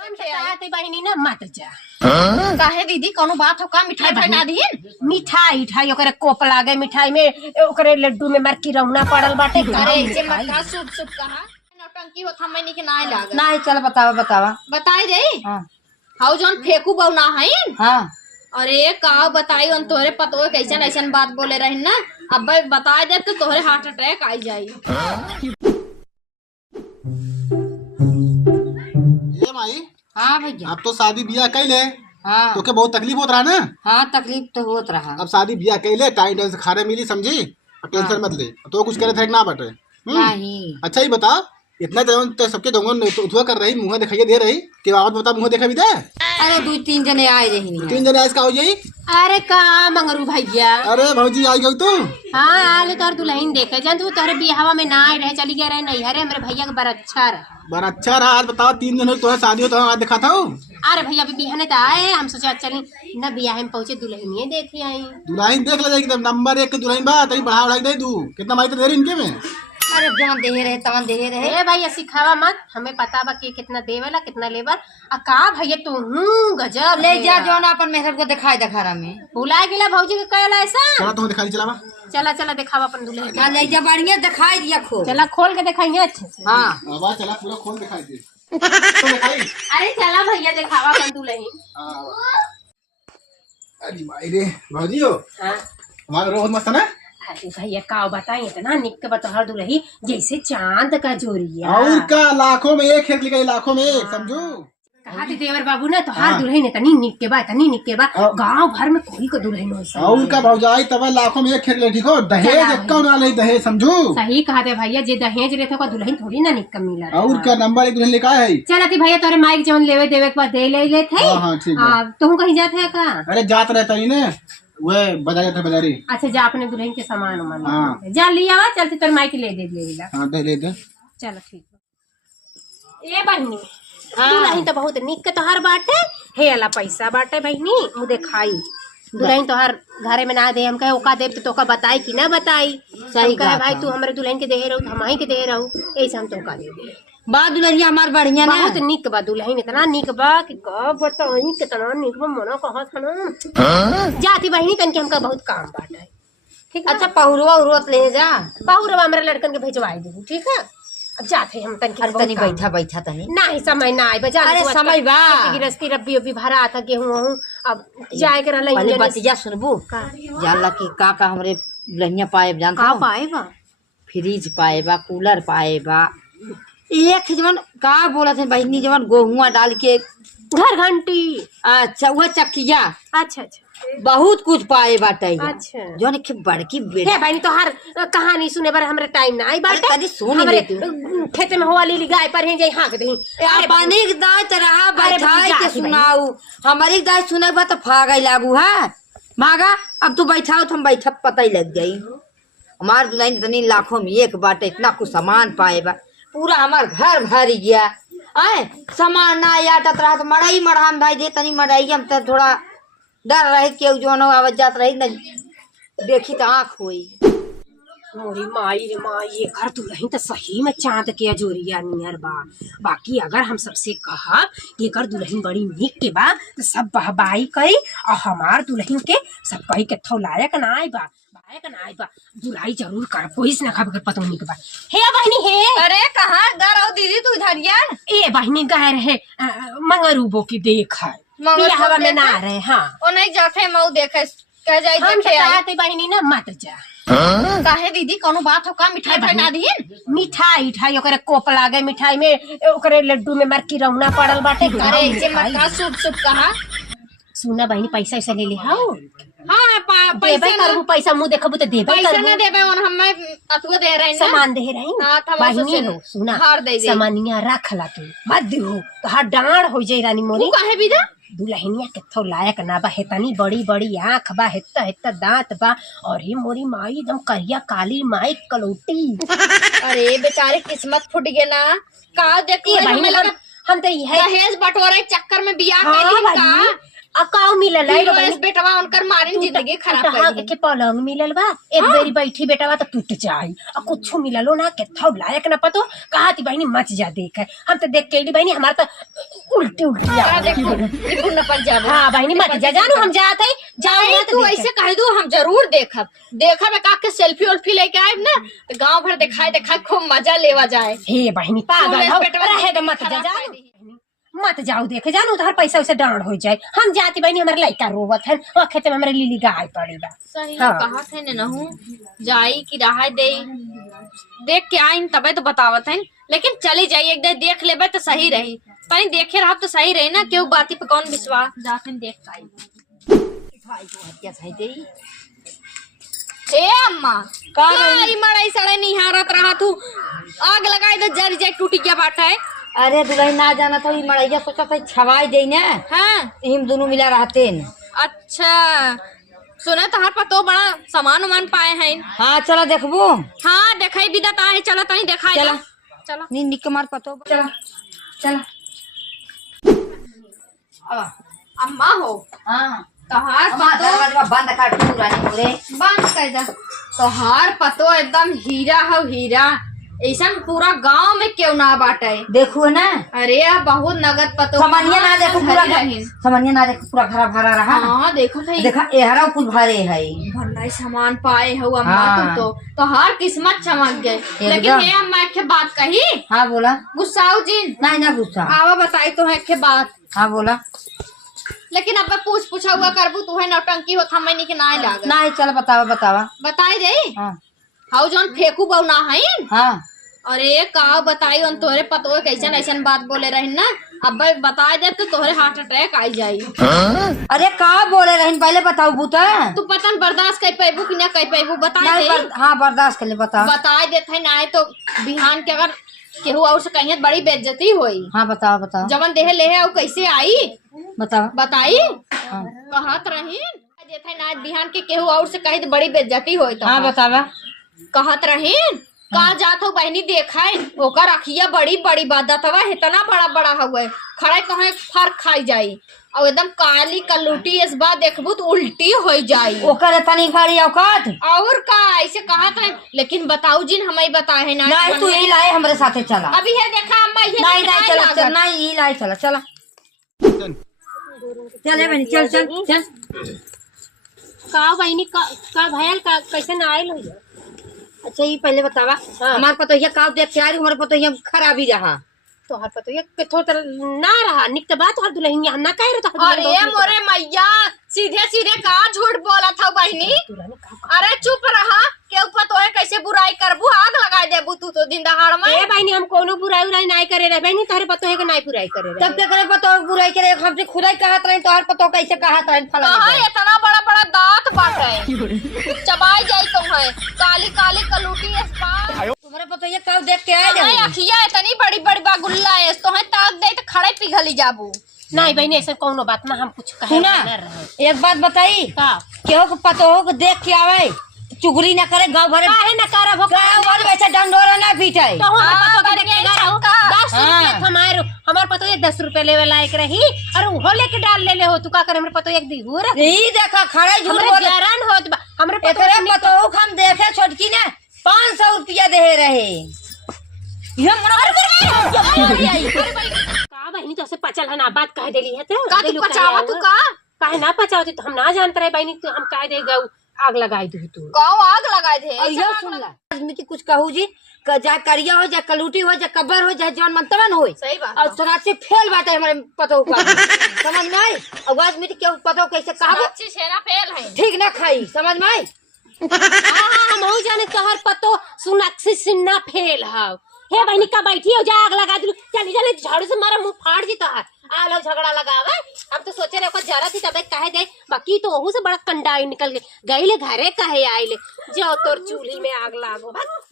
बहिनी ना मत जा। काहे दीदी कोनो बात हो का? मिठाई बना दी। मिठाई ठाई ओकरे कोप लागे मिठाई में ओकरे लड्डू में मरकी रौना पड़ल बाटे। अरे जे मत का शुभ शुभ कहा नौटंकी हो हमनी के नाय लागे। नहीं चल बतावा बतावा। बताई दे। हां हाउ जौन फेकू बौना है। हां अरे का बताई उन तोरे पतो कैसन ऐसन बात बोले रही ना। अब भाई बता दे तो तोहरे हार्ट अटैक आई जाई। ये माई हाँ भैया। अब तो शादी ब्याह कैले। हाँ तो के बहुत तकलीफ होत रहा ना। हाँ तकलीफ तो होत रहा। अब शादी ब्याह कैले टाइम टाइम से खाने मिली समझी। अब टेंशन मत ले तो कुछ करे थे ना बटे। नहीं अच्छा ही बता इतना तो सबके दोंगन उठवा कर रही मुँह दिखाई दे रही कि बात बता मुँह देखा भी दे। अरे दो तीन जने आए रही नहीं। 3 जने आज का हो जाई। अरे का मंगरू भैया। अरे भौजी आई गई तू। हाँ आले तोहर दुल्हन देखे जान तू तोहरे बियाहवा में ना आए रहे चली गया रहे नहीं हरे हमारे भैया के बड़ा अच्छा रहा। बड़ा अच्छा रहा। आज बताओ 3 दिन हो तुम्हारी शादी हो तो आज दिखा था। अरे भैया अभी बिहाने तो आए हम सोचा चली न बियाह में पहुंचे दुल्हनिये देखे आई। दुल्हन देख ले एकदम नंबर 1 के दुल्हन बा तई बढ़ा बढ़ा दे दू कितना माई तो दे रही इनके में। अरे जौन दे रहे तवन दे रहे। ए भैया सिखावा मत हमें पता बा कि कितना देवेला कितना लेबर। आ का भैया तू गजब ले जा जौन अपन मेहर को दिखाई दखरा में। भुला गेला भौजी के कहला ऐसा। चला तुम दिखा चलावा। चला चला दिखावा अपन दुल्हन। हाँ ले जा बढ़िया दिखाई दिया खो। चला खोल के दिखाइए अच्छे से। हाँ आवाज चला पूरा खोल दिखाई दे। तो दिखाई। अरे चला भैया दिखावा अपन दुल्हन। अरे माई रे भौजी हो। हाँ हमारा रोज मस्त है ना। अरे भैया का बताई इतना निक बतहर दुल्ही जैसे चांद का जोरिया। और का लाखों में एक खेत लिखा लाखों में एक समझो। कहा थे देवर बाबू ना तो हर दुल्हन इतनी निक के बा गांव भर में कोई को दुल्हन हो। और का भौजाई तब लाखों में एक खेत ले ठीक हो। दहेज कौन ना ले दहेज समझो। सही कहा थे भैया जे दहेज रहते को दुल्हन थोड़ी ना निक मिला। और का नंबर 1 दुल्हन लिखा है। चला थी भैया तोरे माइक जवन लेवे देवे के बाद दे ले थे। हाँ ठीक है। तुम कहीं जाते है का? अरे जात रहता ही ना वह बाजार जाता बाजारी। अच्छा जा अपने दुल्हन के सामान उमान हाँ। जा लिया वा चलते तोरे माइक ले दे। हाँ दे ले दे। चलो ठीक है। ए बहनी दुल्हन तो बहुत निक के तोहार बाटे हे अला पैसा बाटे बहनी मुझे खाई दुल्हन तोहार घरे में ना दे हम कहे ओका देव तो तोका बताई कि ना बताई। सही कहे भाई तू हमारे दुल्हन के दे रहू हम ही के दे रहू ऐसे हम तोका दे दे। बा दुल्हनिया हमार बढ़िया ना। बहुत निक बा दुल्हन इतना निक बा कि कब बताई कितना निक बा मनो कहत हन। जाती बहनी तन के हमका बहुत काम बाटे। ठीक है अच्छा पहुरुआ उरुवत ले जा। बहुरवा हमारे लड़कन के भेजवाई दे ठीक है। अब जाते हम तन के तनी बैठा बैठा तनी। नहीं समय ना आए बजा। अरे समय बा। गिरस्ती रब्बी अभी भरा था गेहूं अब जाए के रहला पहले बतिया सुनबू जाला की का हमरे दुल्हनिया पाए जानता का हूँ? पाए बा फ्रिज पाए बा कूलर पाए बा एक जवन का बोला थे बहनी जवन गेहुआ डाल के घर घंटी। अच्छा वह चकिया अच्छा अच्छा बहुत कुछ पाए बाटे। अच्छा जौन के बड़की बेटा हे भाई तो हर कहानी सुने बर हमरे टाइम ना आई बाटे। तनी सुन हमरे ले तू। खेत में होवा लीली गाय पर ही जाई हाँक दही। पानी के दाय तरह बैठाई जा के दी सुनाऊ हमारी दाय सुने बा तो फागई लागू है मागा। अब तू बैठाओ तो हम बैठा पता ही लग गई। हमार दुल्हन इतनी लाखों में एक बाटे इतना कुछ सामान पाए बा पूरा हमार घर भर गया। आए सामान ना आटत रहा तो मड़ाई मढ़ाम भाई दे तनी मड़ाई हम तो थोड़ा डर रहे के जो आवाज जात रही न देखी तो आँख हुई। मोरी माई रे माई ये घर दुल्हन तो सही में चांद के जोरिया नियर बा। बाकी अगर हम सबसे कहा कि कर दुल्हन बड़ी निक के बा तो सब बहबाई कई और हमार दुल्हन के सब कही के थो लायक ना आए बा बुराई जरूर कर कोई ना खबर पतो निक बा। हे बहनी हे अरे कहाँ गरौ दीदी तू धरिया। ए बहनी गए रहे मंगरूबो की देख है हवा में ना रहे। हाँ ओ नहीं जाते मऊ देखे कह जाई हम देखे आई। चाहते बहनी ना मत जा। काहे दीदी कोनो बात हो का? मिठाई बना दी। मिठाई ठाई ओकरे कोप लागे मिठाई में ओकरे लड्डू में मरकी रौना पड़ल बाटे। अरे जे मत का शुभ शुभ कहा। सुना बहनी पैसा ऐसा ले ले हाउ। हाँ देबे करबू पैसा मुंह देखबू तो देबे पैसा करबू। ना देबे और हम अतुआ दे रहे हैं ना। सामान दे रही हाँ, तब बहनी उससे हो सुना हार दे दे। सामानिया रख ला तू मत दिहो तो हर डांड हो जाई रानी मोरी। तू काहे बिदा दुल्हनिया केथो लायक ना बा हेतनी बड़ी बड़ी आँख बा हेत्ता हेत्ता दांत बा और ही मोरी माई एकदम करिया काली माई कलौटी। अरे बेचारे किस्मत फूट गए ना का देखिए बहनी हम तो यह दहेज बंटवारे चक्कर में बियाह हाँ कैली बहनी, का। अकाउ मिलल है हीरो बेटवा उनकर मारिन जिंदगी खराब कर दी। के पलंग मिलल बा एक बेरी बैठी बेटवा तो टूट जाई और कुछ मिललो ना के थौ लायक ना पतो कहा थी बहनी मच जा देख हम तो देख के बहनी हमारा तो उल्टी उल्टी आ देखो न पर जाबो। हाँ बहनी मत जा जानू हम जात है जाओ नहीं तू ऐसे कह दू हम जरूर देखब देखब का के सेल्फी उल्फी लेके आएब ना तो गांव भर दिखाए खूब मजा लेवा जाए। हे बहनी पागल हो बेटवा रहे तो मत जा मत जाओ देखे जानू उधर पैसा वैसे डांड हो जाए हम जाती बहनी हमारे लड़का रोवत है और खेते में हमारे लिली गाय पड़ी बा सही हाँ। कहा थे न नहू जाई कि रहा दे देख के आइन तबे तो बतावत है लेकिन चली जाई एक देख लेबे तो सही रही कहीं देखे रहा तो सही रही ना क्यों बाती पे कौन विश्वास जाके देख आई भाई को हत्या सही देई ए अम्मा काई मड़ाई सड़े निहारत रहा तू आग लगाए तो जर जर टूट गया बाटा है। अरे दुल्हन ना जाना तो ई मड़ैया सोचा था छवाई दे ना हाँ हम दोनों मिला रहते न। अच्छा सुना तहार पर तो बड़ा सामान उमान पाए हैं। हाँ चला देखबो हाँ देखाई भी देता है चलो तनी देखाई चला। चलो नी निक मार पतो चला चला अम्मा हो हाँ तहार अम्मा दरवाजा बंद कर पूरा नहीं पूरे बंद कर दे तोहार पतो एकदम हीरा हो हीरा ऐसा पूरा गांव में क्यों ना बाटे। देखो ना अरे बहुत नगद पतो सामान्य ना देखो पूरा रहीन। सामान्य ना देखो पूरा भरा भरा रहा हाँ देखो सही देखा एहरा कुल भरे है भंडाई सामान पाए हो अम्मा हाँ। तुम तो हर किस्मत चमक गए लेकिन ये अम्मा एक बात कही हाँ बोला गुस्साओ जी नहीं ना गुस्सा आवा बताई तो है के बात हाँ बोला लेकिन अब पूछा हुआ करबू तू है नौटंकी हो थमे नहीं के ना लाग नहीं चल बतावा बतावा बताई दे हाँ हाउ जौन फेंकू बहु ना है हाँ अरे का बताई उन तोहरे पतो कैसन ऐसन बात बोले रही ना अब बता दे तो तोहरे हार्ट अटैक आई जाई। अरे का बोले रही पहले बताओ बूता तू पतन बर्दाश्त कर पैबू कि ना कर पैबू बता दे हाँ बर्दाश्त कर ले बताओ बता देते है ना तो बिहान के अगर केहू और से कहीं बड़ी बेइज्जती होई। हाँ बताओ बताओ जवन देह ले है वो कैसे आई बताओ बताई हाँ कहत रहीन देते ना बिहान के केहू और से कहीं बड़ी बेइज्जती होई तो हाँ बतावा कहत रहीन कहा जात हो बहनी देखा है ओकर अखिया बड़ी बड़ी बात हवा इतना बड़ा बड़ा हुआ खड़े कहे फर्क खाई जाई और एकदम काली कलूटी इस बार देखबू तो उल्टी हो जाई ओकर तनी भारी औकात और का ऐसे कहा था लेकिन बताऊ जिन हमें बताए है ना नहीं तू ही लाए हमरे साथे चला अभी है देखा अम्मा ये नहीं नहीं चला चल नहीं ही लाए चला चला चले बहनी चल चल चल का बहनी का भयल का कैसे ना आयल हो अच्छा ये पहले बतावा हमारे पतो ये काव देख के आ रही हमारे पतो ये खराबी रहा तोहर पतो ये थोड़ा ना रहा निक तो बात तोहर दुल्हन यहाँ ना कह रहा था अरे मोरे मैया सीधे सीधे का झूठ बोला था बहनी अरे चुप रहा के ऊपर तो कैसे बुराई करबू आग लगा देबू तू तो दिन दहाड़ में। ए बहनी हम कोनो बुराई उराई नहीं करे रहे बहनी तोहरे पतो है कि नहीं बुराई करे रहे तब क्या करे पतो बुराई करे हमसे खुदाई कहत रहे तो हर पतो कैसे कहत रहे फला कहाँ इतना बड़ा बड़ा दांत बाटे चबाई जाई तुम्हें काली काली कलूटी इस बार तुम्हारे पतो ये काव देख के आए नहीं अखिया इतनी बड़ी बड़ी बागुल्ला है तो है ताक दे तो खड़े पिघली जाबू। नहीं बहनी ऐसा कोनो बात ना हम कुछ कहे सुना ना रहे एक बात बताई का केहू को पतो हो देख के आवे चुगली ना करे गाँव भरे काहे ना करब हो गाँव भर वैसे डंडोरा ना पीटाई तो हम हाँ, पतो के बढ़िया देख के है, रहो चौका। 10 रुपया हमार पतो ये 10 रुपया लेवे लायक रही और वो लेके डाल ले हो तू का करे हमरे पतो एक दिगुर यही देखा खड़े झूठ हमरे बोले जरन होत बा हमरे पतो एकरे पतो हो हम देखे छोटकी ने 500 रुपया दे रहे ये का बहनी तो से पचल है ना बात कह देली है तो का तू पचावा तू का काहे ना पचावती तो हम ना जानते रहे बहनी तो हम कह दे गऊ आग लगाई दू तू गाँव आग लगाए थे ये सुन ला आदमी की कुछ कहू जी जा करिया हो जा कलूटी हो जा कब्बर हो जा जौन मंतवन हो सही बात और थोड़ा से फेल बात है हमारे पतो का समझ में आई आवाज में क्यों पतो कैसे कहा अच्छी शेरा फेल है ठीक ना खाई समझ में आई हम हो जाने तोहर पतो सुनाक्षी सिन्हा फेल हाव हे बहनी का बैठी हो जा आग लगा दू चली चली झाड़ू से मारा मुंह फाड़ जी तोहर आ लोग झगड़ा लगावे हम तो सोचे रहे जरा थी तब कहे दे बाकी तो ओहू से बड़ा कंडाई निकल गए गईले घरे कहे आइले जो तोर चूल्ही में आग लागो बस